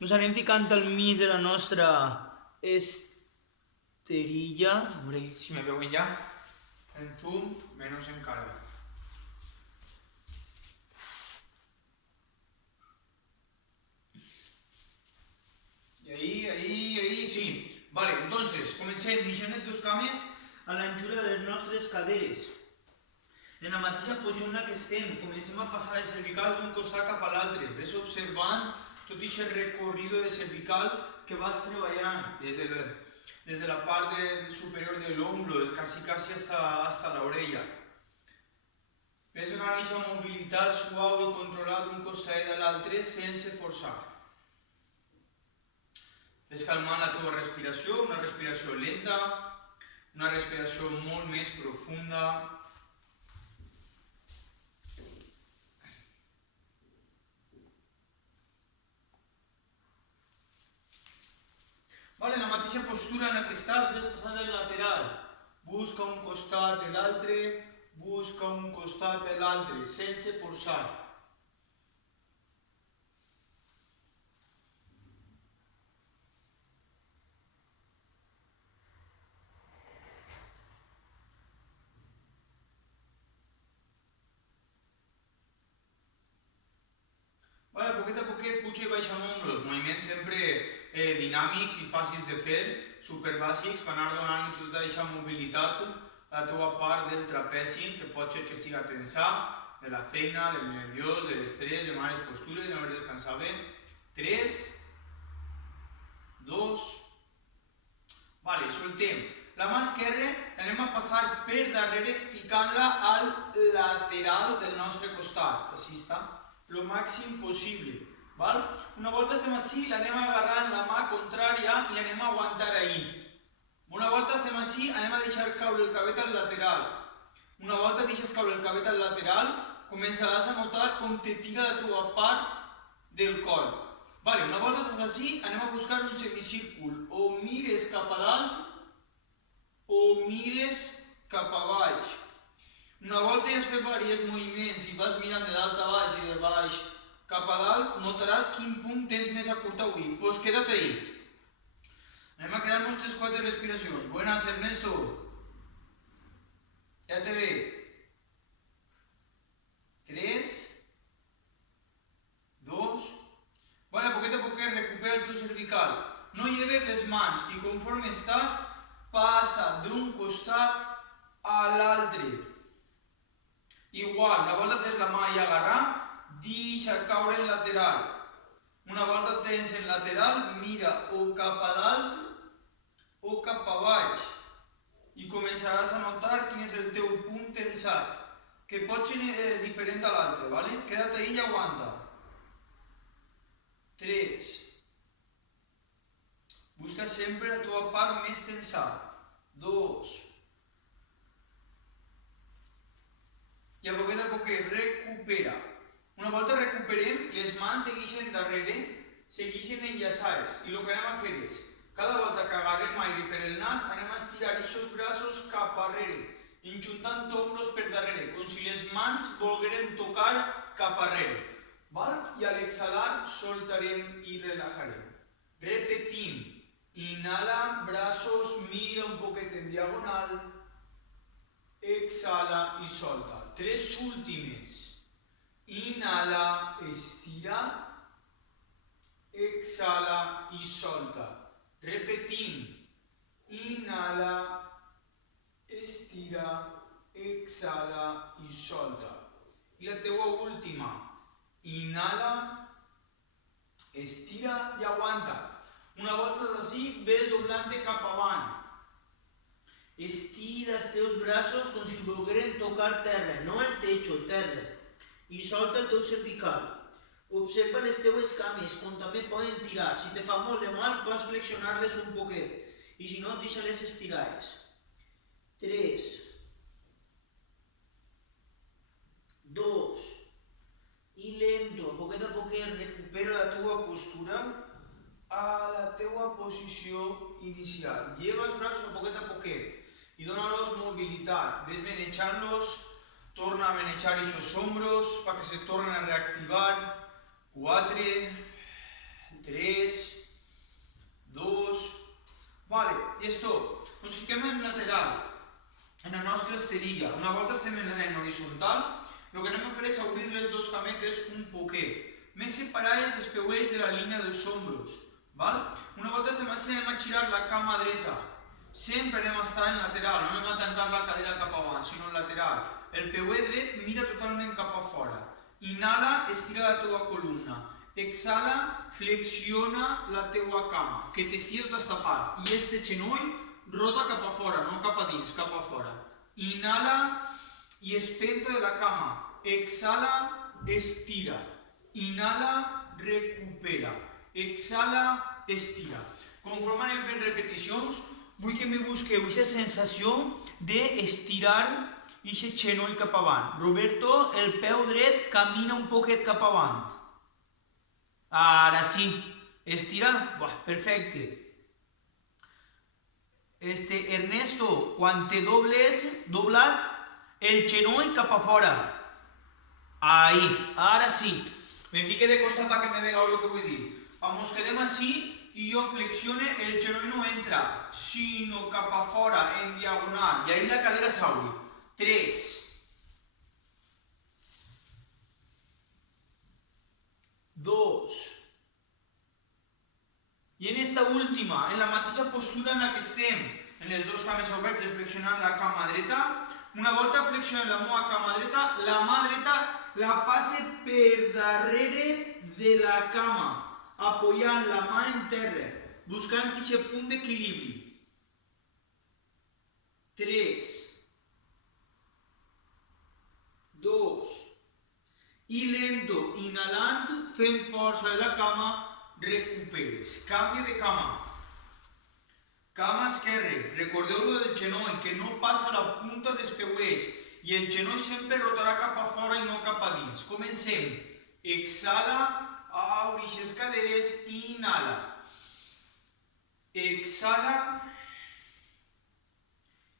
Ens anem ficant al mig de la nostra esterilla. A veure si me veuen ja. En tu, menys encara. Y ahí, sí. Vale, entonces, comencem deixant les dues cames a l'anxura de les nostres caderes. En la mateixa posició en la que estem, comencem a passar les cervicals d'un costat cap a l'altre. Ves observant tot aquest recorrido de cervical que vas treballant des de la part superior de l'hombro, quasi hasta la orella. Ves una mitja mobilitat suau i controlada d'un costat i de l'altre sense forçar. Ves calmant la teva respiració, una respiració lenta, una respiració molt més profunda. Vale, en la mateixa postura en la que estàs, ves passant el lateral. Busca un costat i l'altre, busca un costat i l'altre, sense forçar. Vale, poquet a poquet puja i baixa ombros, moviments sempre dinàmics i fàcils de fer, superbàsics, per anar donant tota aquesta mobilitat a la teva part del trapezi, que pot ser que estigui tensat, de la feina, del nerviós, de l'estrès, de males postures, de no haver descansat bé. 3, 2, vale, soltem. La mà esquerra l'anem a passar per darrere, ficant-la al lateral del nostre costat, així està, lo màxim possible. Val? Una volta estem així, l'anem a agarrar en la mà contrària i l'anem a aguantar ahí. Una volta estem així, anem a deixar caure el cabet al lateral. Una volta deixes caure el cabet al lateral, començaràs a notar com te tira la teva part del coll. Vale, una volta estàs així, anem a buscar un semicírcul. O mires cap a dalt o mires cap a baix. Una volta ja has fet diversos moviments i vas mirant de dalt a baix i de baix cap a dalt, notaràs quin punt tens més a curta avui. Pues quédate ahí. Anem a quedar-nos 3-4 respiracions. Buenas, Ernesto. Ja te ve. 3, 2, vale, a poquet recupera el teu cervical. No lleves les mans i conforme estàs, passa d'un costat a l'altre. Igual, una volta tens la mà i agarrar, deixa caure en lateral. Una volta tens en lateral, mira o cap a dalt o cap a baix. I començaràs a notar quin és el teu punt tensat, que pot ser diferent a l'altre, ¿vale? Quédate ahí i aguanta. 3. Busca sempre la teva part més tensada. 2. I a poquet recupera. Una volta recuperem, les mans segueixen darrere, segueixen enllaçades. I el que anem a fer és, cada volta que agarrem aire per el nas, anem a estirar aquests braços cap arrere, enjuntant ombros per darrere, com si les mans volgueren tocar cap arrere. Val? I a l'exhalar, soltarem i relajarem. Repetim. Inhala, braços, mira un poquet en diagonal. Exhala i solta. 3 últimes. Inhala, estira. Exhala i solta. Repetim. Inhala, estira, exhala i solta. I la teua última. Inhala, estira i aguanta. Una volta estàs així, ves doblant-te cap avant. Estira els teus braços com si volgueren tocar terra, no el techo, terra. I solta el teu cervical. Observa les teues cames, com també poden tirar. Si te fa molt de mal, pots flexionar-les un poquet. I si no, deixa-les estirades. 3, 2, i lento, a poquet recupera la teua postura a la teua posició inicial. Lleva els braços a poquet i dona-los mobilitat. Ves manejant-los, torna a manejar aquests hombros perquè se tornen a reactivar. 4, 3, 2, vale, i és tot. Ens fiquem en lateral, en la nostra esterilla. Una volta estem en horitzontal, el que anem a fer és obrir les dues cametes un poquet, més separades els peuets de la línia dels ombros. Una volta estem anem a girar la cama dreta. Sempre anem a estar en lateral, no anem a tancar la cadera cap avant, sinó en lateral. El peuet dret mira totalment cap a fora. Inhala, estira la teua columna. Exhala, flexiona la teua cama, que t'estires destapar. I este genoll rota cap a fora, no cap a dins, cap a fora. Inhala i espenta de la cama. Exhala, estira. Inhala, recupera. Exhala, estira. Conforme anem fent repeticions, vull que me busqueu aquesta sensació d'estirar aquest genoll cap avant. Roberto, el peu dret camina un poquet cap avant. Ara sí. Estira. Perfecte. Ernesto, quan te dobles, doblat el genoll cap a fora. Ahí. Ara sí. Me fique de costat perquè me vegeu el que vull dir. Ens quedem així i jo flexione, el genoll no entra, sinó cap a fora, en diagonal. I ahí la cadera s'obri. 3, 2. I en esta última, en la mateixa postura en la que estem, en les dues cames obertes flexionant la cama dreta, una volta flexionant la meva cama dreta, la mà dreta la passe per darrere de la cama, apoyant la mà en terra, buscant aquest punt d'equilibri. 3, 2, i lento, inhalant, fent força de la cama, recuperes. Canvi de cama. Cama esquerra. Recordeu-lo del genoll, que no passa la punta dels peuets. I el genoll sempre rotarà cap a fora i no cap a dins. Comencem. Exhala, obri les caderes i inhala. Exhala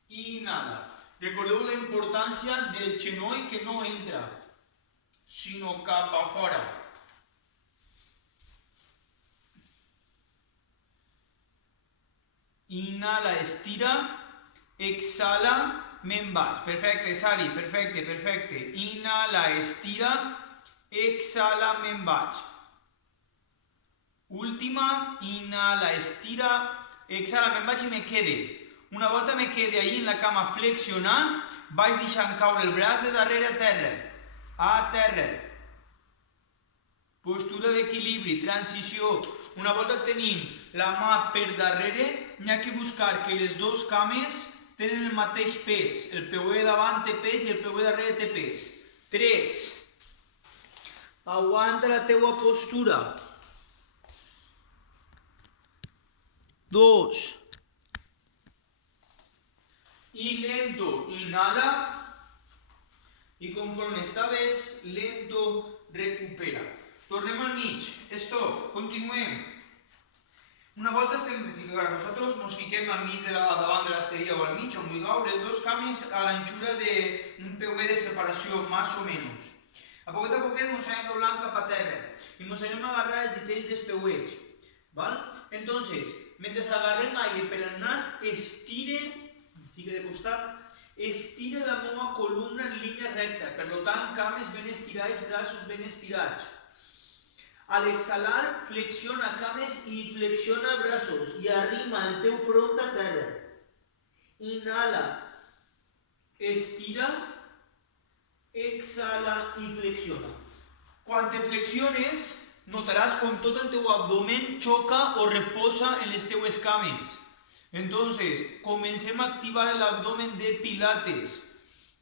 i inhala. Recordeu la importància del genoll que no entra, sinó cap a fora. Inhala, estira. Exhala, me'n vaig. Perfecte, Sari, perfecte, perfecte. Inhala, estira. Exhala, me'n vaig. Última, inhala, estira. Exhala, me'n vaig i me quede. Una volta me quede ahí en la cama flexionant, vaig deixant caure el braç de darrere a terra. A terra. Postura d'equilibri, transició. Una volta tenim la mà per darrere, n'hi ha que buscar que les dues cames tenen el mateix pes. El peuet davant té pes i el peuet darrere té pes. 3. Aguanta la teua postura. 2. Y lento, inhala. Y conforme esta vez, lento, recupera. Tornem al mig. Stop. Continuem. Una volta estem, nosaltres ens fiquem al mig davant de l'esteria o al mig, on vulgueu, les dues cames a l'anxura d'un peuet de separació, més o menys. A poquet ens anem doblant cap a terra i ens anem a agarrar els ditells dels peuets. Entonces, mentre agarrem aire per el nas, estire, fique de costat, estire la meva columna en línia recta. Per tant, cames ben estirades, braços ben estirats. Al exhalar, flexiona cames i flexiona braços i arrima el teu front a terra. Inhala, estira, exhala i flexiona. Quan te flexiones, notaràs com tot el teu abdomen xoca o reposa en les teues cames. Entonces, comencem a activar l'abdomen de pilates.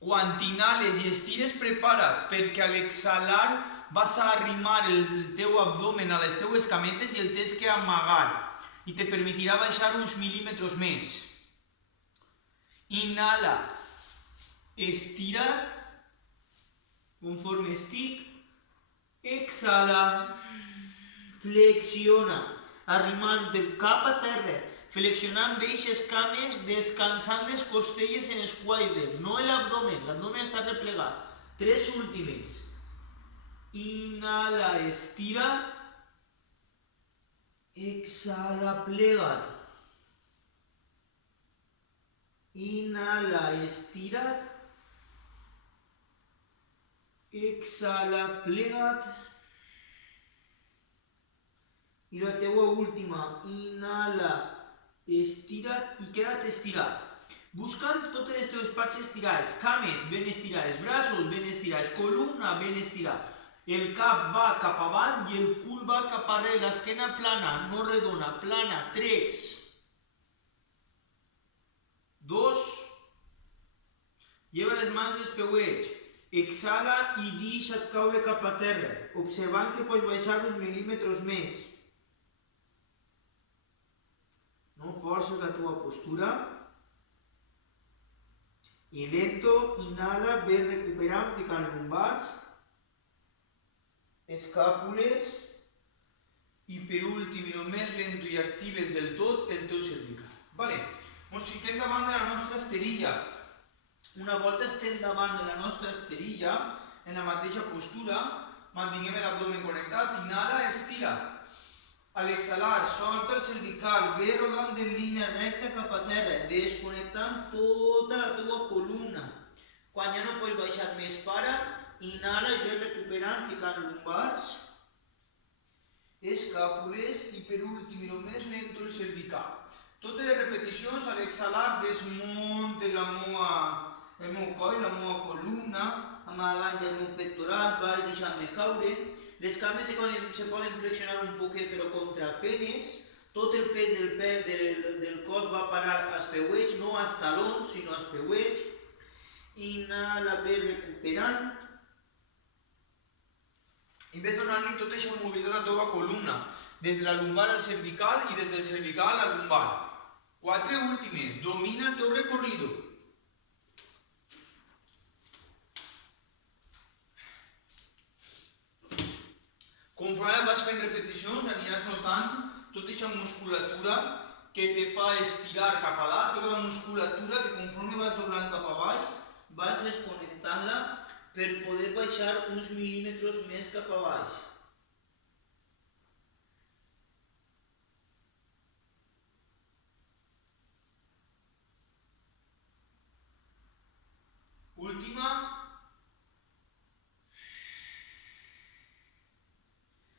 Quan t'inhales i estires, prepara't, perquè a l'exhalar vas a arrimar el teu abdomen a les teues cametes i el tens que amagar i te permetirà baixar uns mil·límetres més. Inhala, estira't, conforme estic, exhala, flexiona, arrimant-te cap a terra, flexionant beixes cames, descansant les costelles en els quàdriceps, no l'abdomen, l'abdomen està replegat. 3 últimes. Inhala, estira, exhala, plega't. Inhala, estira't. Exhala, plega't. I la teua última, inhala, estira't i queda't estirat. Buscant totes les teves parts estirades, cames ben estirades, braços ben estirats, columna ben estirada. El cap va cap avant i el cul va cap arrere, l'esquena plana, no redona, plana. 3, 2, lleva les mans dels peuets, exhala i deixa't caure cap a terra, observant que pots baixar uns mil·límetres més. No forces la teva postura. I lento, inhala, ves recuperant, ficant lumbars, escàpules i per últim, i el més lento i actives del tot, el teu cervical. Vale. Ens fiquem davant de la nostra esterilla. Una volta estem davant de la nostra esterilla, en la mateixa postura, mantinguem l'abdomen connectat, inhala, estira. A l'exhalar, solta el cervical, ve rodant en línia recta cap a terra, desconnectant tota la teva columna. Quan ja no pots baixar més, para, inhala i ve recuperant, ficant lumbars, escàpules i per últim, i el més lento, el cervical. Totes les repeticions, a l'exhalar, desmunte el meu coll, la meva columna, amagant el meu pectoral, vaig deixant-me caure. Les cames se poden flexionar un poquet però contra penes. Tot el pes del cos va parar als peuets, no als talons, sinó als peuets. Inhala, ve recuperant. I ves donant-li tota aquesta mobilitat a la teva columna, des de la lumbar al cervical i des del cervical a la lumbar. 4 últimes. Domina el teu recorrido. Conforme vas fent repeticions, aniràs notant tota aquesta musculatura que te fa estirar cap a dalt, tota la musculatura que conforme vas doblant cap a baix, vas desconnectant-la per poder baixar uns mil·límetres més cap a baix. Última.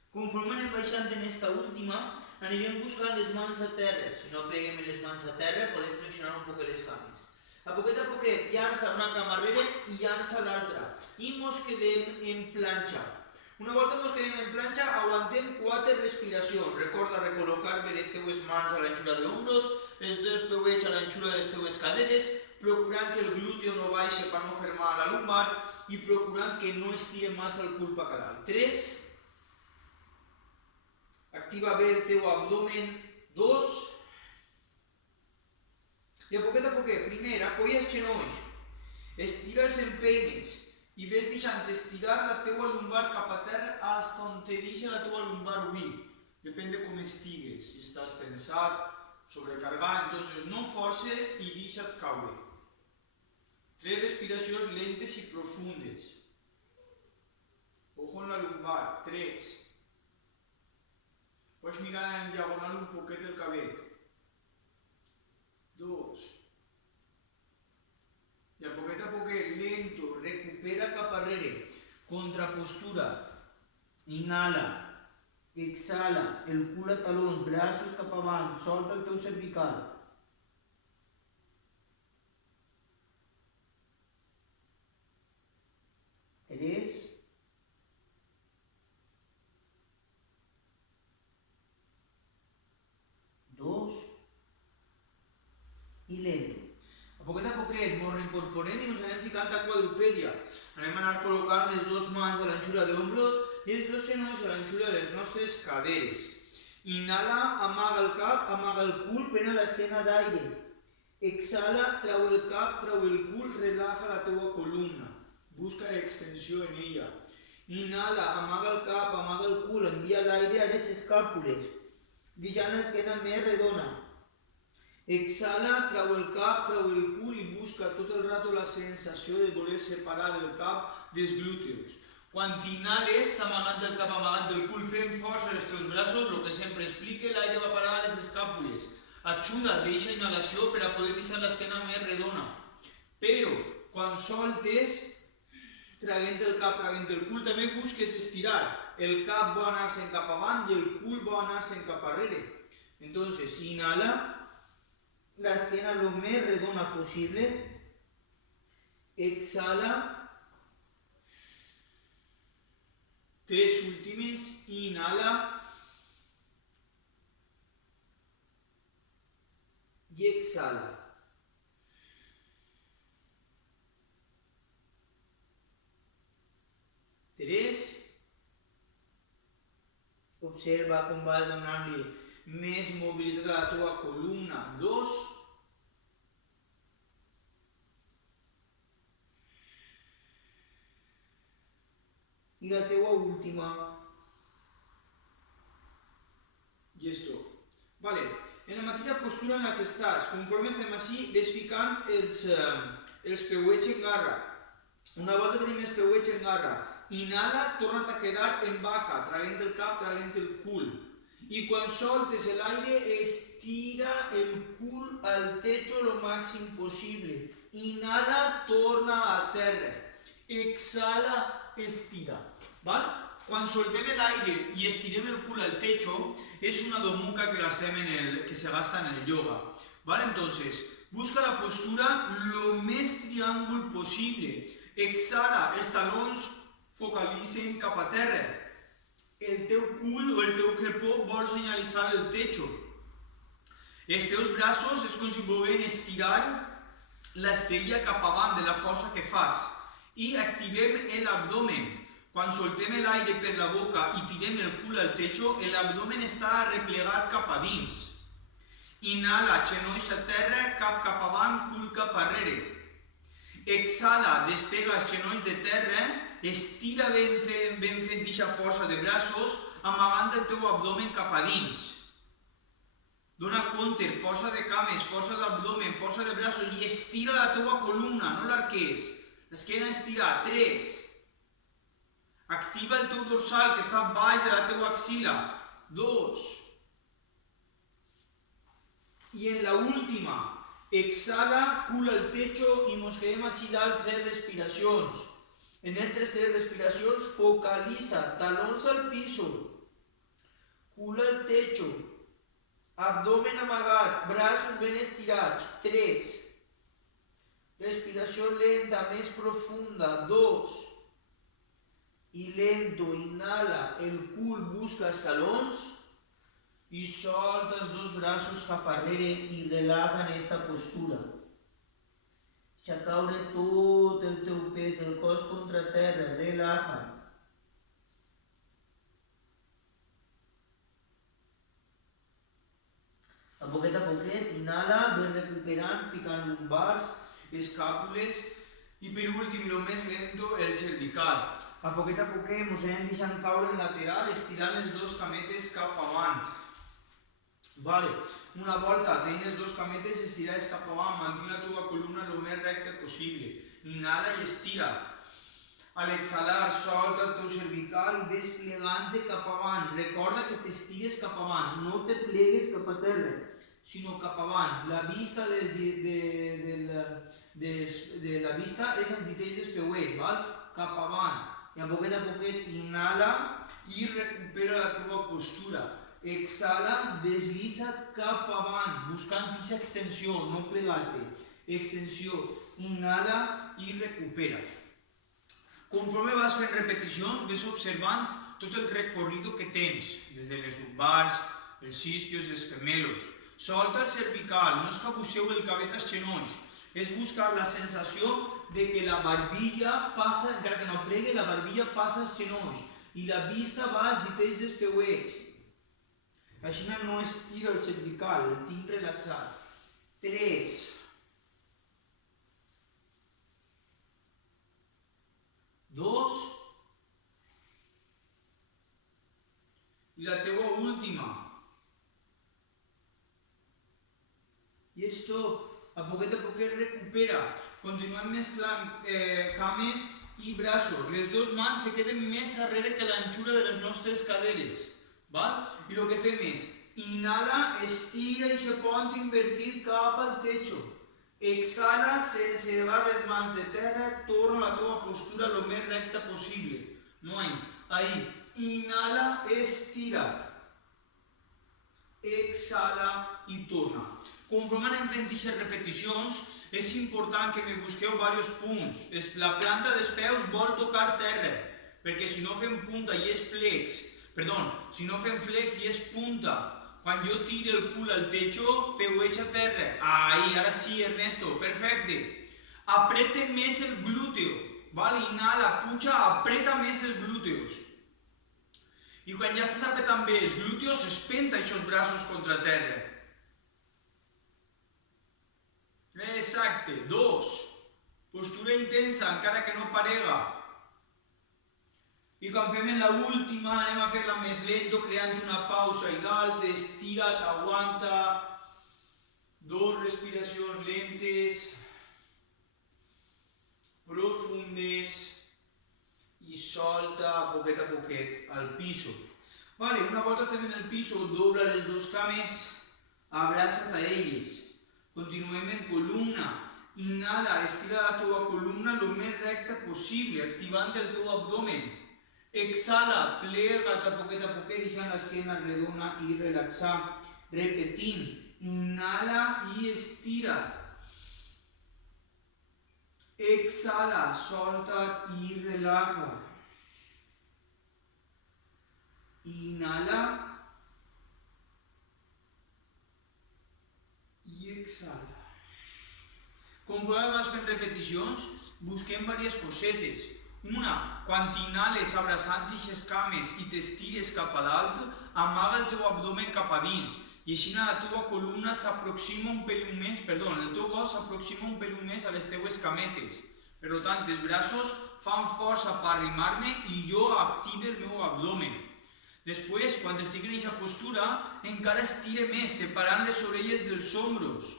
Conforme anem baixant en esta última, anirem buscant les mans a terra. Si no pleguem les mans a terra, podem flexionar un poc les cames. A poquet, llança una cama arrere i llança l'altra. I mos quedem en planxa. Una volta mos quedem en planxa, aguantem 4 respiracions. Recorda recol·locar bé les teues mans a l'anxura d'ombros, els teus peuets a l'anxura de les teues caderes, procurant que el glúteo no baixi per no fer mal a la lumbar i procurant que no estire massa el cul cap a dalt. 3. Activa bé el teu abdomen. 2. I a poquet, primer, apoya els genolls, estira els empeines i ves deixant estirar la teua lumbar cap a terra fins on te deixa la teua lumbar obrir. Depèn de com estigues, si estàs tensat, sobrecargat, entonces no forces i deixa't caure. 3 respiracions lentes i profundes. Ojo en la lumbar. 3. Pots mirar en diagonal un poquet el cabell. 2. I a poquet, lento, recupera cap arrere. Contrapostura. Inhala. Exhala. El cul a talons, braços cap avant. Solta el teu cervical. 3. 2. I lento. A poquet, ens reincorporem i ens anem ficant a quadrupèdia. Anem a anar col·locant les dues mans a l'anxura d'ombros i els dos genolls a l'anxura de les nostres caderes. Inhala, amaga el cap, amaga el cul, pren a l'esquena d'aire. Exhala, trau el cap, trau el cul, relaja la teua columna. Busca extensió en ella. Inhala, amaga el cap, amaga el cul, envia l'aire a les escàpules, deixant l'esquena més redona. Exhala, trau el cap, trau el cul i busca tot el rato la sensació de voler separar el cap dels glúteos. Quan t'inhales, amagant el cap, amagant el cul, fent força els teus braços, el que sempre explique, l'aire va parar a les escàpules. Ajuda, deixa inhalació per a poder deixar l'esquena més redona. Però, quan soltes, traient el cap, traient el cul, també busques estirar. El cap va anar-se'n cap avant i el cul va anar-se'n cap arrere. Entonces, inhala, l'esquena lo més redona possible. Exhala. 3 últimes, inhala. I exhala. Tres. Observa com vas donant-li més mobilitat a la teva columna. 2. I la teva última. I és tot. Vale. En la mateixa postura en la que estàs, conforme estem així, ves ficant els peuets en garra. Una volta tenim els peuets en garra, inhala, torna't a quedar en vaca, traient el cap, traient el cul. I quan soltes l'aire, estira el cul al techo lo màxim possible. Inhala, torna a terra. Exhala, estira. ¿Val? Quan soltem l'aire i estirem el cul al techo, és una domuca que se gasta en el yoga. ¿Vale? Entonces, busca la postura lo més triàngul possible. Exhala, els talons focalitzen cap a terra. El teu cul o el teu crepó vol senyalitzar el techo. Els teus braços és com si volguin estirar l'estrella cap avant de la força que fas. I activem l'abdomen. Quan soltem l'aire per la boca i tirem el cul al techo, l'abdomen està replegat cap a dins. Inhala, genolls a terra, cap avant, cul cap arrere. Exhala, despega els genolls de terra, estira ben fet d'aquesta força de braços, amagant el teu abdomen cap a dins. Dona compte, força de cames, força d'abdomen, força de braços i estira la teva columna, no l'arqués. L'esquena estira. 3. Activa el teu dorsal que està baix de la teva axila. 2. I en la última, exhala, cul al techo i mos quedem així dalt 3 respiracions. En aquestes 3 respiracions focalitza talons al piso, cul al techo, abdomen amagat, braços ben estirats. 3. Respiració lenta, més profunda. 2. I lento, inhala, el cul busca els talons i solta els dos braços cap arrere i relaja en aquesta postura. Deixa caure tot el teu pes del cos contra terra, relaja't. A poquet, inhala, ves recuperant, ficant lumbars, escàpules i per últim, el més lento, el cervical. A poquet mos anem deixant caure en lateral, estirant les dos cametes cap avant. Vale. Una volta tenint les dos cametes estirades cap avant, mantén la teva columna el més recta possible. Inhala i estira't. A l'exhalar, solta el teu cervical i ves plegant-te cap avant. Recorda que t'estires cap avant, no te plegues cap a terra, sinó cap avant. La vista de la vista és els ditells dels peuets, val? Cap avant. I a poquet inhala i recupera la teva postura. Exhala, deslitza't cap avant, buscant aquesta extensió, no plegar-te. Extensió, inhala i recupera. Conforme vas fent repeticions, ves observant tot el recorrido que tens, des de les lumbars, els isquios, els gemelos. Solta el cervical, no escabusseu el cabet als genolls. És buscar la sensació de que la barbilla passa, encara que no plegui, la barbilla passa als genolls i la vista va als ditells dels peuets. Així no estira el cervical, el tinc relaxat. 3. Dos. I la teva última. I esto, a poquet recupera. Continuem mesclant cames i braços. Les dues mans se queden més darrere que l'anxura de les nostres caderes. Val? I el que fem és, inhala, estira i se pont invertit cap al techo. Exhala sense elevar les mans de terra, torna a la teva postura el més recta possible. No hay. Ahí. Inhala, estira't. Exhala i torna. Conforme anem fent aquestes repeticions, és important que me busqueu diversos punts. La planta dels peus vol tocar terra, perquè si no fem punta i és flex, si no fem flex i és punta, quan jo tiro el cul al techo, peueig a terra. Ahí, ara sí, Ernesto, perfecte. Aprete més el glúteo, ¿vale? Inhala, puja, apreta més els glúteos. I quan ja estàs apretant bé els glúteos, espenta aquests braços contra terra. Exacte. 2. Postura intensa, encara que no parega. I quan fem en l'última, anem a fer-la més lento, creant una pausa i dalt, estira't, aguanta. 2 respiracions lentes, profundes, i solta a poquet al piso. Vale, una volta estem en el piso, dobla les dues cames, abraça't a elles. Continuem en columna. Inhala, estira la teva columna el més recta possible, activant el teu abdomen. Exhala, plega't a poquet, deixant l'esquena redona i relaxar. Repetint, inhala i estira't. Exhala, solta't i relaja. Inhala i exhala. Conforme vas fent repeticions, busquem diverses cosetes. Una, quan t'inhales abraçant aquestes cames i t'estires cap a dalt, amaga el teu abdomen cap a dins. I així la teva columna s'aproxima un pelín més, el teu cos s'aproxima un pelín més a les teues cametes. Per tant, els braços fan força per arrimar-me i jo activo el meu abdomen. Després, quan estic en aquesta postura, encara estire més, separant les orelles dels ombros.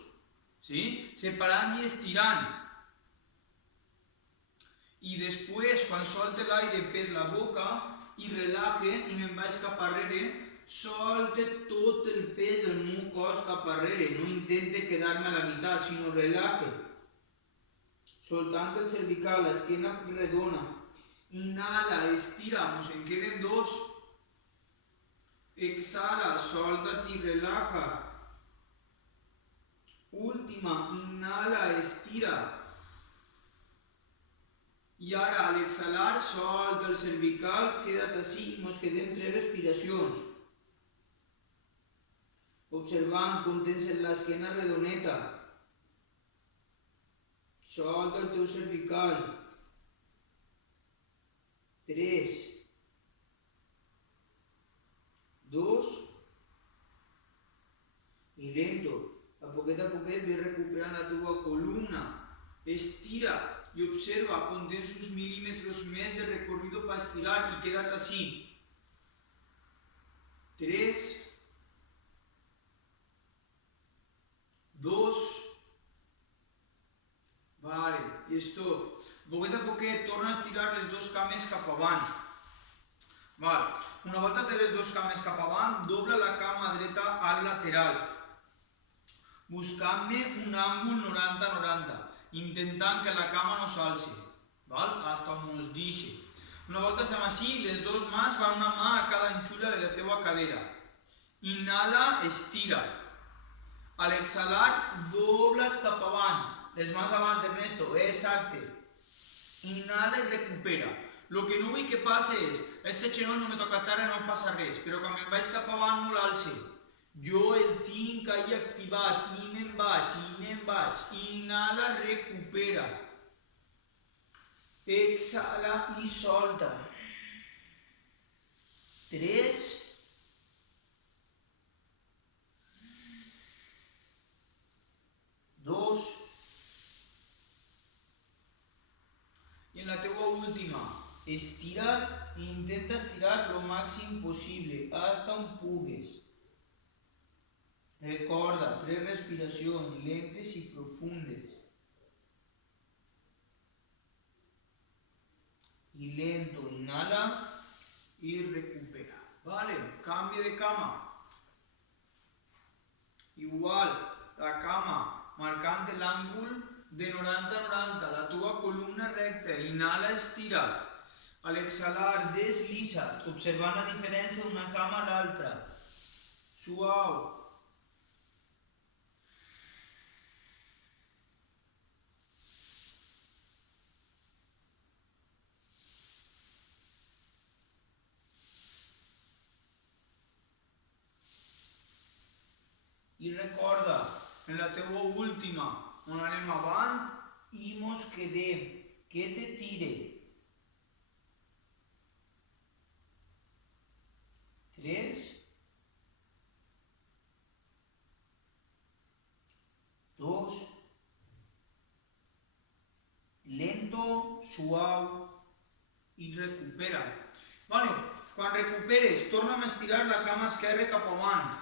Separant i estirant. I després, quan solte l'aire per la boca i relaxe i me'n vaig cap arrere, solte tot el pes del meu cos cap arrere. No intente quedar-me a la meitat, sinó relaxe. Soltant el cervical, l'esquena redona. Inhala, estira, ens en queden 2. Exhala, solta't i relaja. Última, inhala, estira. I ara, al exhalar, solta el cervical, queda't així i ens quedem 3 respiracions. Observant com tens l'esquena redoneta. Solta el teu cervical. 3, 2, i lento. A poquet ve recuperant la teva columna. Estira i observa com tens uns mil·límetres més de recorrido per estirar i queda't així. 3, 2, vale, i és tot. A poquet torna a estirar les dues cames cap avant. Vale. Una volta té les dues cames cap avant, dobla la cama dreta al lateral, buscant-me un àngul 90-90, intentant que la cama no s'alci, hasta on ens deixi. Una volta estem així, les dues mans van una mà a cada anxura de la teva cadera. Inhala, estira. A l'exhalar, dobla't cap avant. Les mans davant, Ernesto, exacte. Inhala i recupera. El que no vull que passi és, este genoll no me toca terra, no passa res, però quan me'n vaig cap avant no l'alce. Jo el tinc ahí activat, i me'n vaig. Inhala, recupera. Exhala i solta. 3, 2, i en la teva última, estira't i intenta estirar lo màxim possible, hasta on pugues. Recorda, 3 respiracions lentes i profundes. y lento inhala y recupera. Vale, cambio de cama. Igual, la cama marcant l'àngul de 90-90, la teva columna recta, inhala estirat. A l'exhalar, desliza't, observant la diferència d'una cama a l'altra. Suau. I recorda, en la teva última, on anem avant, i mos quedem. Que te tire. 3, 2, lento, suau, i recupera. Vale, quan recuperes, torna'm a estirar la cama esquerra cap avant.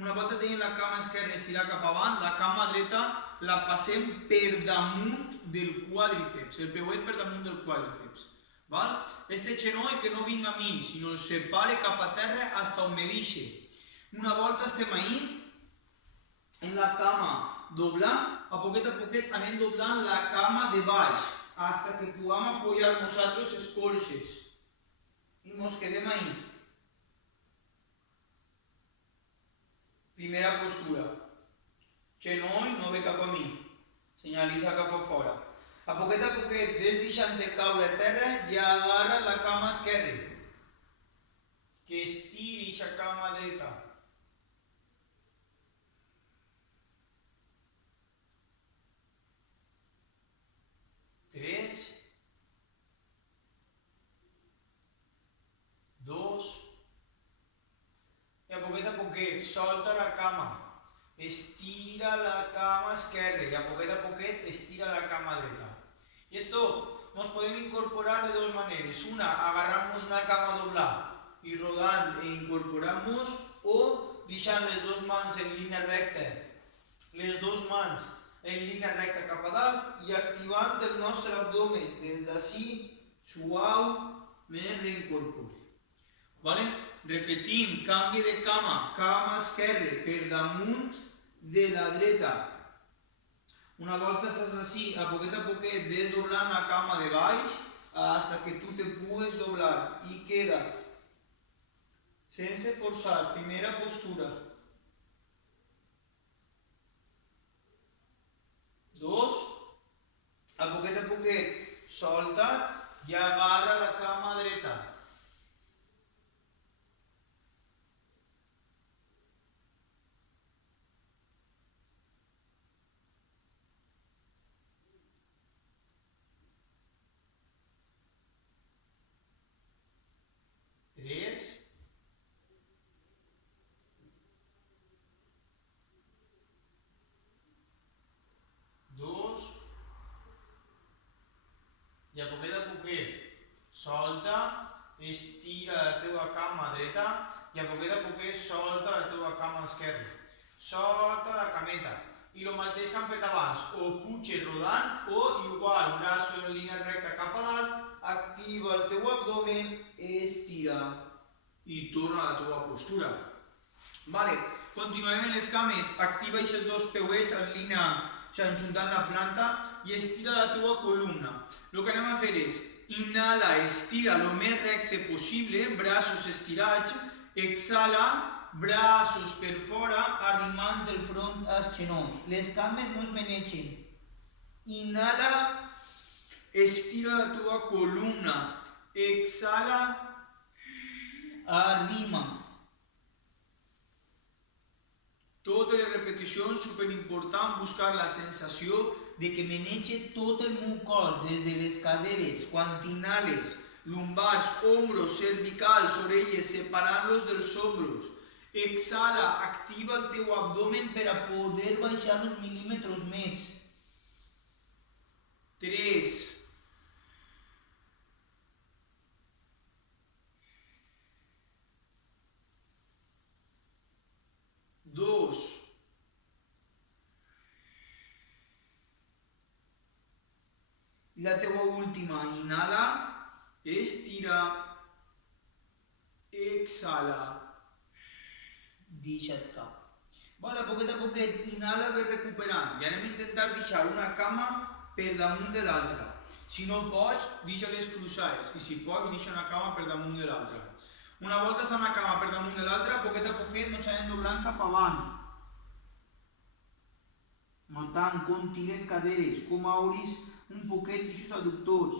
Una volta tenim la cama esquerra estirada cap avant, la cama dreta la passem per damunt del quàdriceps, el peuet per damunt del quàdriceps. Val? Este genoll que no vinga a mi, sinó el separe cap a terra fins on me deixe. Una volta estem ahí, en la cama doblant, a poquet anem doblant la cama de baix, fins que puguem apoyar nosaltres els colzes. I mos quedem ahí. Primera postura. Genoll no ve cap a mi, senyalitza cap a fora. A poquet ves deixant de caure a terra i agarra la cama esquerra. Que estiri la cama dreta. Tres, 2, i a poquet solta la cama. Estira la cama esquerra i a poquet estira la cama dreta. Y esto nos podemos incorporar de dos maneras. Una, agarramos una cama doblada y rodant e incorporamos, o deixant les dues mans en línia recta, les dues mans en línia recta cap a dalt i activant el nostre abdomen des d'ací, suau, me reincorpore. Vale? Repetim, canvi de cama, cama esquerra per damunt de la dreta. Una volta estàs així, a poquet ves doblant la cama de baix fins que tu te pugues doblar i queda't sense forçar. Primera postura. 2, a poquet solta't i agarra la cama dreta. 3, 2, i a poquet solta, estira la teva cama dreta i a poquet solta la teva cama esquerra. Solta la cameta. I el mateix que hem fet abans, o puges rodant o igual, braços en línia recta cap a dalt, activa el teu abdomen, estira i torna a la teva postura. Vale, continuem en les cames, activa aquests dos peuets en línia, enjuntant la planta i estira la teva columna. El que anem a fer és, inhala, estira el més recte possible, braços estirats, exhala, braços per fora, arrimant el front als genolls. Les cames no es menegen. Inhala, estira la teva columna. Exhala, arrima't. Totes les repeticions, superimportant buscar la sensació de que menege tot el meu cos, des de les caderes, quan inhales, lumbars, hombros, cervicals, orelles, separant-los dels hombros. Exhala, activa el teu abdomen per a poder baixar uns mil·límetres més. 3, 2, I la teua última, inhala, estira, exhala, deixa't cap. Vale, poquet a poquet, inhala, ve recuperant. I anem a intentar deixar una cama per damunt de l'altra. Si no pots, deixa-les cruzades. I si pots, deixa una cama per damunt de l'altra. Una volta està una cama per damunt de l'altra, poquet a poquet nos anem doblant cap avant. Notant com tiren caderes, com obris un poquet eixos adductors.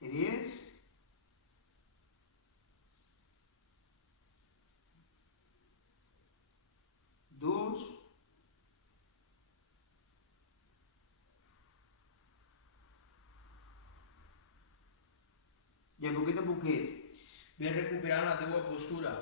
Tres. Dos. I a poquet ve recuperant la teua postura.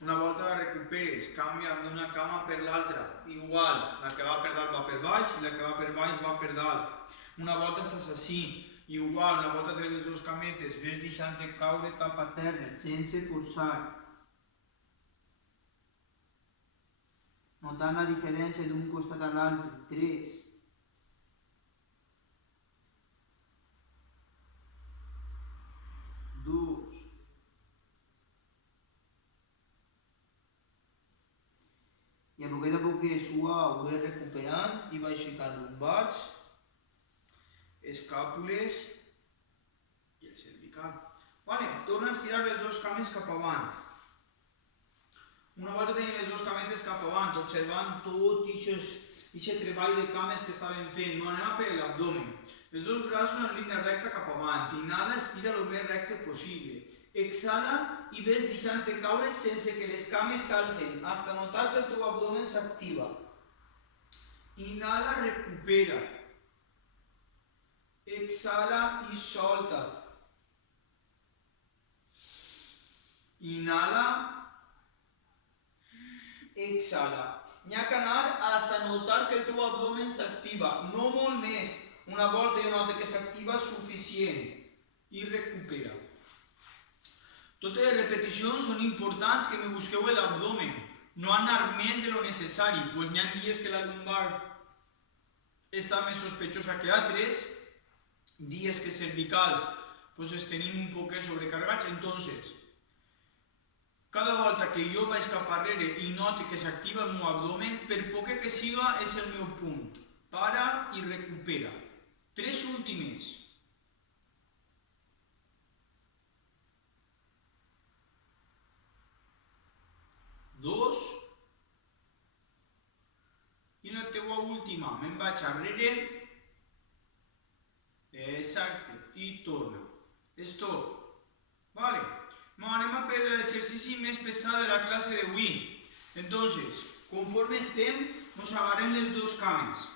Una volta la recuperes, canvia d'una cama per l'altra. Igual, la que va per dalt va per baix i la que va per baix va per dalt. Una volta estàs així. Igual, una volta treus les dues cametes, ves deixant-te caure cap a terra, sense forçar. Notant la diferència d'un costat a l'altre. 3. 2. I a poquet suau, ve recuperant i va aixecant lumbars, escàpules i el cervical. Vale, torna a estirar les dues cames cap avant. Una volta tenim les dues cametes cap avant, observant tot aquest treball de cames que estàvem fent. No, anem a per l'abdomen. Els dos braços en línia recta cap avant. Inhala, estira el més recte possible. Exhala i ves deixant-te caure sense que les cames s'alcen, hasta notar que el teu abdomen s'activa. Inhala, recupera. Exhala i solta't. Inhala, exhala. N'hi ha que anar hasta notar que el teu abdomen s'activa, no molt més. Una volta jo noto que s'activa suficient i recupera. Totes les repeticions són importants que me busqueu l'abdomen, no anar més de lo necessari, pues n'hi ha dies que la lumbar està més sospechosa que altres, dies que cervicals pues els tenim un poc sobrecargats, entonces cada volta que jo vaig cap arrere i note que s'activa el meu abdomen, per poc que siga és el meu punt. Para i recupera. 3 últimes. Dos. I la teua última. Me'n vaig arrere. Exacte. I torna. És tot. Vale. Anem a per l'exercici més pesat de la classe d'avui. Entonces, conforme estem, ens agarrem les dues cames.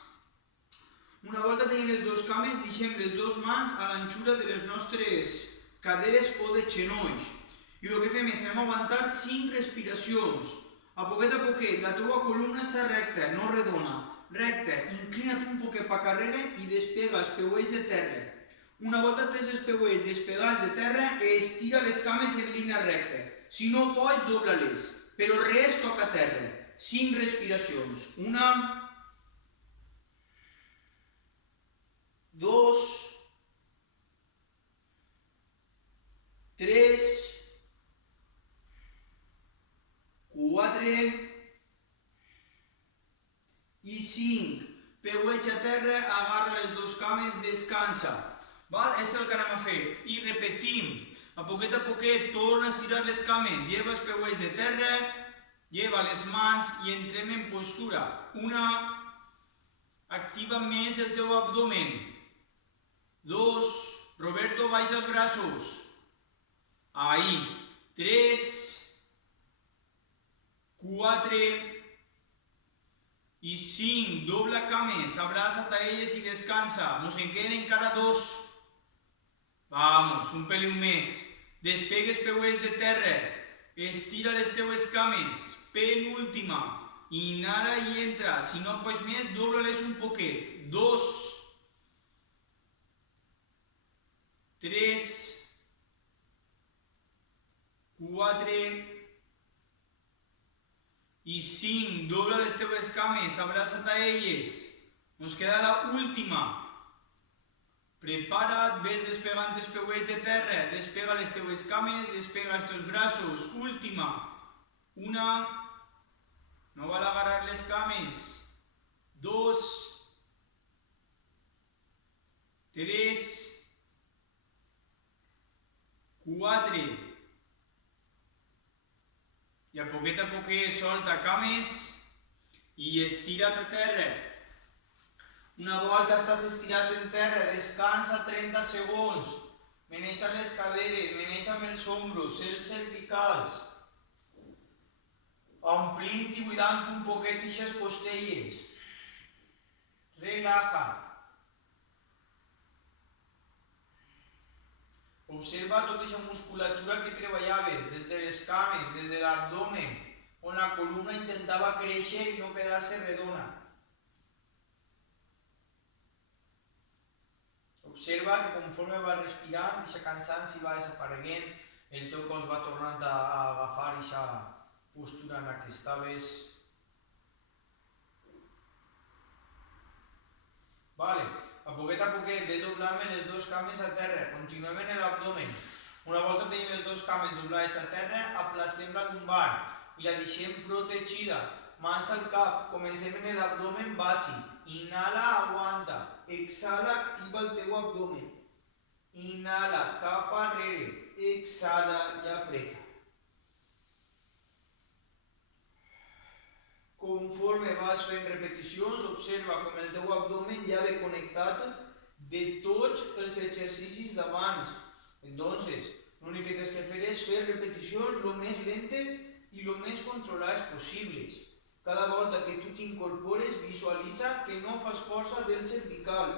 Una volta tenim les dues cames, deixem les dues mans a l'anxura de les nostres caderes o de genolls. I el que fem és anem a aguantar 5 respiracions. A poquet, la teua columna està recta, no redona. Recta, inclina't un poquet per carrere i despega els peuells de terra. Una volta tens els peuells despegats de terra, estira les cames en línia recta. Si no pots, dobla-les, però res toca terra. 5 respiracions. 1, 2, 3, 4 i 5. Peueig a terra, agarra les dues cames, descansa. És el que anem a fer. I repetim. A poquet, torna a estirar les cames. Lleva els peuells de terra, lleva les mans i entrem en postura. 1. Activa més el teu abdomen. 2. Roberto, baixa els braços. Ahí. 3. 4. I 5. Dobla cames. Abraça't a elles i descansa. Nos en queden encara 2. Vamos, un pelín més. Despegues peuells de terra. Estira les teues cames. Penúltima. Inhala i entra. Si no pots més, dobla-les un poquet. 2. 3. 4. I 5, dobla les teves cames, abraça't a elles. Nos queda la última. Prepara't, ves despegant els peuets de terra, despega les teves cames, despega els teus braços. Última. 1, no val agarrar les cames. 2, 3, 4. I a poquet solta cames i estira't a terra. Una volta estàs estirat en terra, descansa 30 segons. Meneja les caderes, meneja amb els ombros, els cervicals. Omplint i buidant un poquet ixes costelles. Relaja't. Observa tota aquesta musculatura que treballaves, des de les cames, des de l'abdomen, on la columna intentava créixer i no quedar-se redona. Observa que conforme vas respirant, aquest cansanci va desapareguent, el teu cos va tornant a agafar aquesta postura en la que estaves. Vale. A poquet ves doblant les dues cames a terra, continuem en l'abdomen. Una volta tenim les dues cames doblades a terra, aplastem la lumbar i la deixem protegida. Mans al cap, comencem en l'abdomen bàsic. Inhala, aguanta. Exhala, activa el teu abdomen. Inhala, cap arrere. Exhala i apreta. Conforme vas fent repeticions, observa com el teu abdomen ja ve connectat de tots els exercicis d'abans. Entonces, l'únic que tens que fer és fer repeticions el més lentes i el més controlades possibles. Cada volta que tu t'incorpores, visualitza que no fas força del cervical.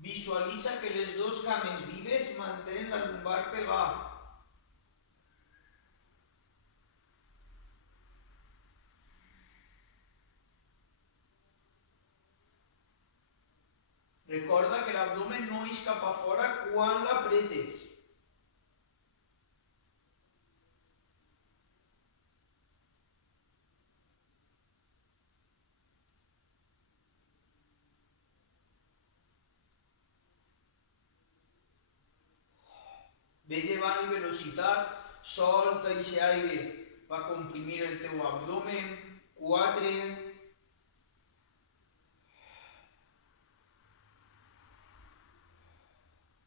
Visualitza que les dues cames vives mantenen la lumbar pegada. Recorda que l'abdomen no ix cap a fora quan l'apretes. Ves llevant velocitat, solta aquest aire per comprimir el teu abdomen. 4,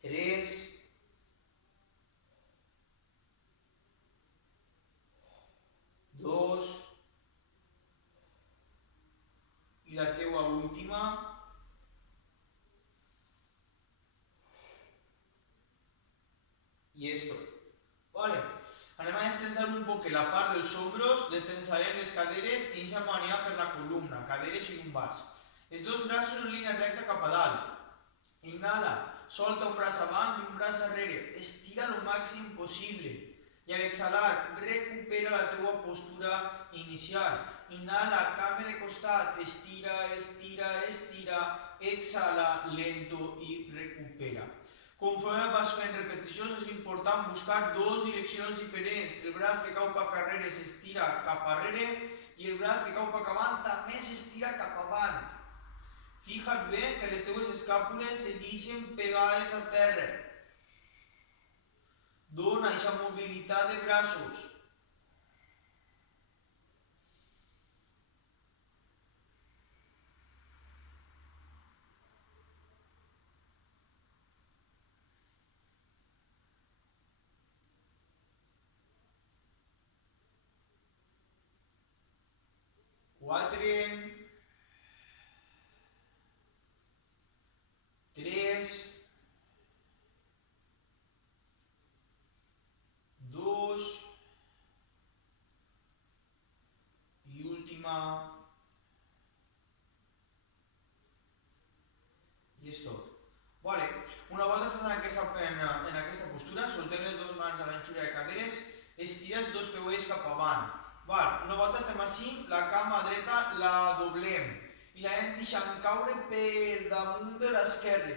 3, 2, i la teua última. I esto. Vale. Anem a destensar un poc la part dels ombros, destensarem les caderes i deixa maniar per la columna, caderes i lumbars. Els dos braços en línia recta cap a dalt. Inhala, solta un braç avant i un braç darrere, estira el màxim possible. I al exhalar, recupera la teua postura inicial. Inhala, canvia de costat, estira, estira, estira, exhala, lento i recupera. Conforme vas fent repeticions és important buscar dues direccions diferents. El braç que cau cap darrere s'estira cap arrere i el braç que cau cap avant també s'estira cap avant. Fija't bé que les teves escàpules segueixen pegades a terra. Dona aquesta mobilitat de braços. Quatre, 3, 2, i última. I és tot. Vale. Una volta estàs en aquesta postura, soltem les dues mans a l'anxura de caderes, estires dos peuets cap avant. Una volta estem així, la cama dreta la doblem i la anem deixant caure per damunt de l'esquerre.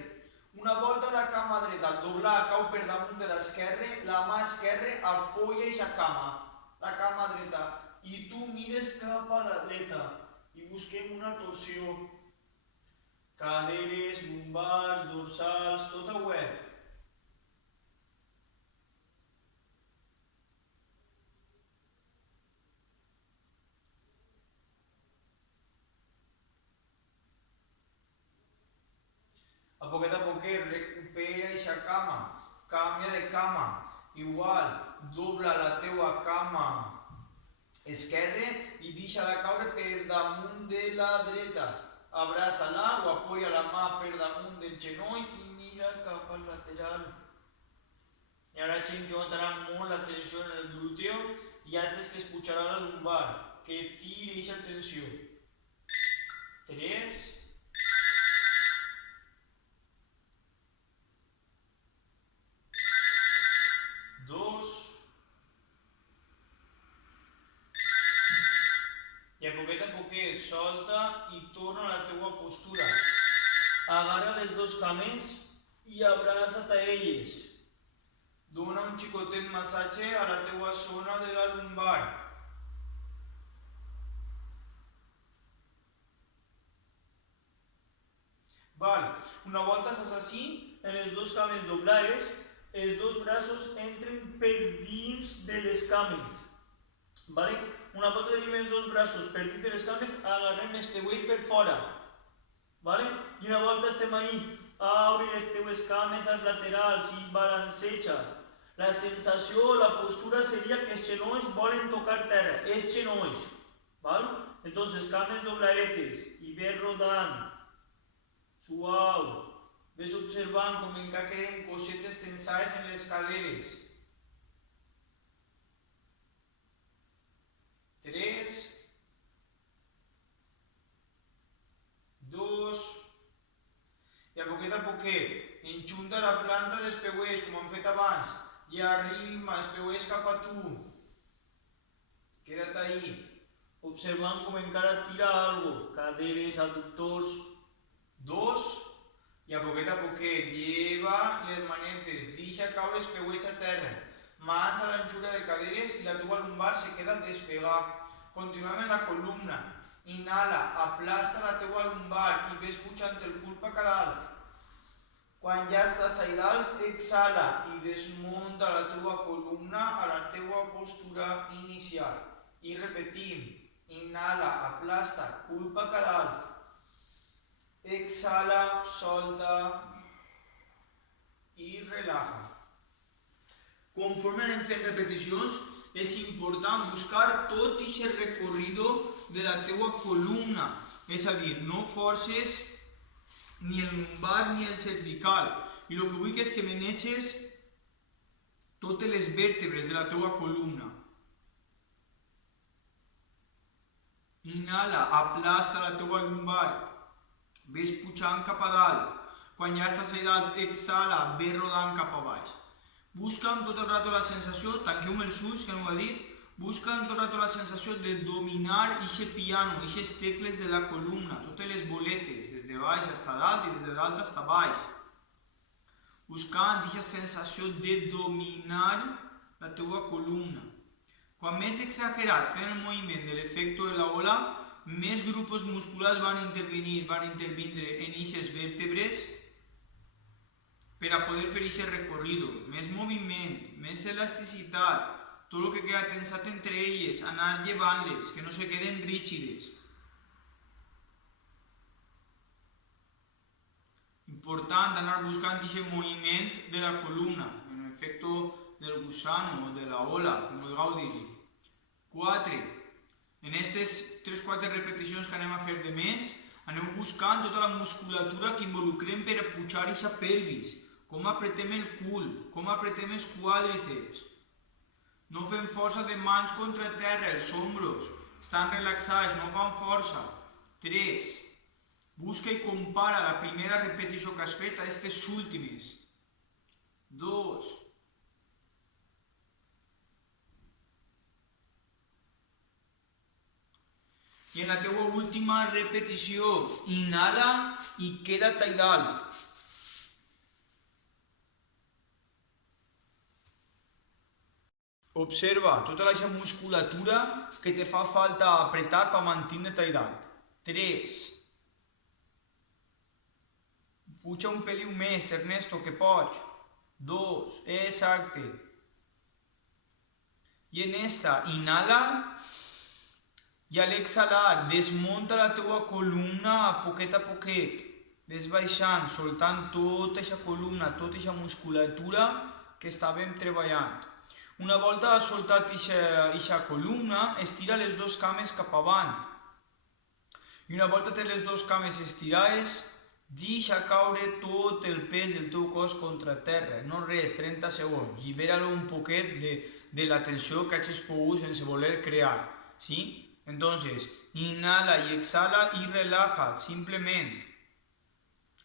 Una volta la cama dreta doblar cau per damunt de l'esquerre, la mà esquerra apoya aquesta cama, la cama dreta, i tu mires cap a la dreta i busquem una torsió. Caderes, lumbars, dorsals, tot obert. A poquet recupera aquesta cama, canvia de cama, igual, dobla la teua cama esquerra i deixa-la caure per damunt de la dreta. Abraça-la o apoya la mà per damunt del genoll i mira cap al lateral. I ara gent que notarà molt la tensió en el glúteo i altres que es pujarà la lumbar, que tiri aquesta tensió. 3, 2, i a poquet solta i torna a la teua postura. Agarra les dues cames i abraça't a elles. Dona un xicotet massatge a la teua zona de la lumbar. Una volta estàs així, en les dues cames doblades, els dos braços entren per dins de les cames. Una volta tenim els dos braços per dins de les cames, agarrem els teuells per fora. I una volta estem ahí, obre les teues cames als laterals i balanceja. La sensació, la postura seria que els genolls volen tocar terra, els genolls. Entonces, cames dobladetes i ve rodant. Suau. Ves observant com encara queden cosetes tensades en les caderes. 3, 2, i a poquet, enxunta la planta dels peuets, com hem fet abans, i arrima els peuets cap a tu. Queda't ahí, observant com encara tira algo, caderes, adductors. 2, i a poquet, lleva les manetes, deixa caure els peuets a terra, mans a l'anxura de caderes i la teva lumbar se queda despegar. Continuem en la columna. Inhala, aplasta la teva lumbar i ves pujant el cul cap a dalt. Quan ja estàs a dalt, exhala i desmunta la teva columna a la teva postura inicial. I repetim. Inhala, aplasta, cul cap a dalt. Exhala, solta i relaja. Conforme anem fent repeticions, és important buscar tot aquest recorregut de la teua columna. És a dir, no forces ni el lumbar ni el cervical. I el que vull és que maneges totes les vèrtebres de la teua columna. Inhala, aplasta la teua lumbar. Ves pujant cap a dalt. Quan ja estàs a dalt, exhala, ves rodant cap a baix. Busca'm tot el rato la sensació, tanqueu els ulls, que no ho ha dit, busca'm tot el rato la sensació de dominar aquest piano, aquestes tecles de la columna, totes les boletes, des de baix fins a dalt i des de dalt fins a baix. Buscant aquesta sensació de dominar la teua columna. Quan més exagerat fem el moviment de l'efecte de la ola, més grups musculars van intervindre en aquestes vèrtebres per a poder fer aquest recorregut. Més moviment, més elasticitat, tot el que queda tensat entre elles, anar llevant-les, que no se queden rígides. Important anar buscant aquest moviment de la columna, en l'efecte del gusano o de la ola, com vulgueu dir-hi. 4. En aquestes 3-4 repeticions que anem a fer de més, aneu buscant tota la musculatura que involucrem per a pujar aquesta pelvis, com apretem el cul, com apretem els quàdriceps. No fem força de mans contra terra, els ombros, estan relaxats, no fan força. 3. Busca i compara la primera repetició que has fet a aquestes últimes. 2. I en la teua última repetició, inhala i queda't a dalt. Observa tota la musculatura que te fa falta apretar per mantenir-te airat. 3. Puja un peliu més, Ernesto, que pots. 2. Exacte. I en esta, inhala i a l'exhalar desmunta la teua columna a poquet. Ves baixant, soltant tota aquesta columna, tota aquesta musculatura que estàvem treballant. Una volta has soltat aquesta columna, estira les dues cames cap avant. I una volta té les dues cames estirades, deixa caure tot el pes del teu cos contra terra. No res, 30 segons. Llibera-lo un poquet de la tensió que hagis pogut sense voler crear. ¿Sí? Entonces, inhala y exhala y relaja, simplement.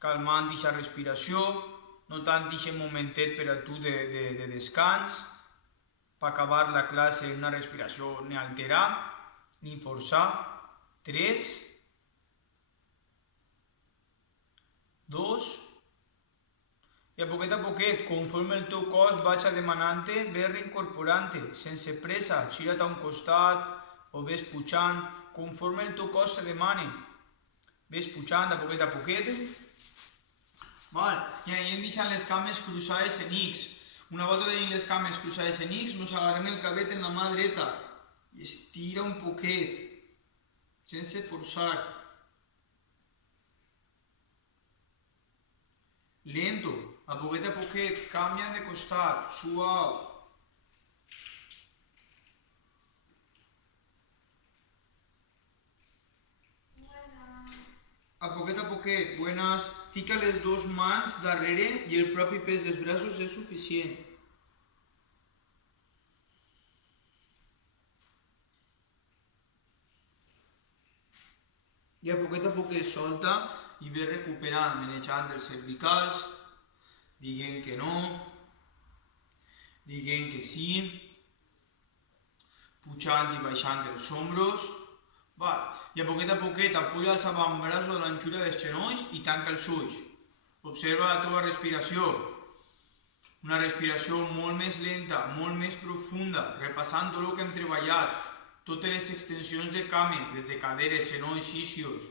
Calmant aquesta respiració, notant aquest momentet per a tu de descans, per acabar la classe en una respiració ni alterar, ni forçar. 3, 2, i a poquet, conforme el teu cos vaig demanant-te, ves reincorporant-te, sense pressa, gira't a un costat o ves pujant, conforme el teu cos te demani. Ves pujant a poquet. I anem deixant les cames cruzades en X. Una volta tenim les cames cruzades en X, ens agarrem el cabet en la mà dreta i estira un poquet, sense forçar. Lento, a poquet, canvia de costat, suau. A poquet, buenas. Fica les dues mans darrere i el propi pes dels braços és suficient. I a poquet solta i ve recuperant, manejant els cervicals, dient que no, dient que sí, pujant i baixant els ombros. I a poquet apoya els avantbraços a l'anxura dels genolls i tanca els ulls. Observa la teva respiració. Una respiració molt més lenta, molt més profunda, repassant tot el que hem treballat. Totes les extensions de cames, des de caderes, genolls, isquios.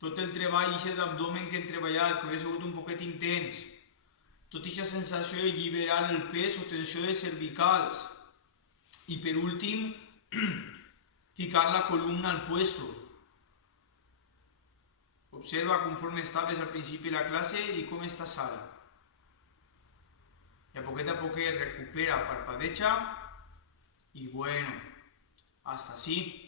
Tot el treball d'abdomen que hem treballat, que ha sigut un poquet intens. Tota aquesta sensació de lliberar el pes o tensió de cervicals. I per últim, ficar la columna al puesto. Observa conforme estaves al principi de la clase i com estàs ara. I a poquet recupera, parpadeja i bueno, hasta así.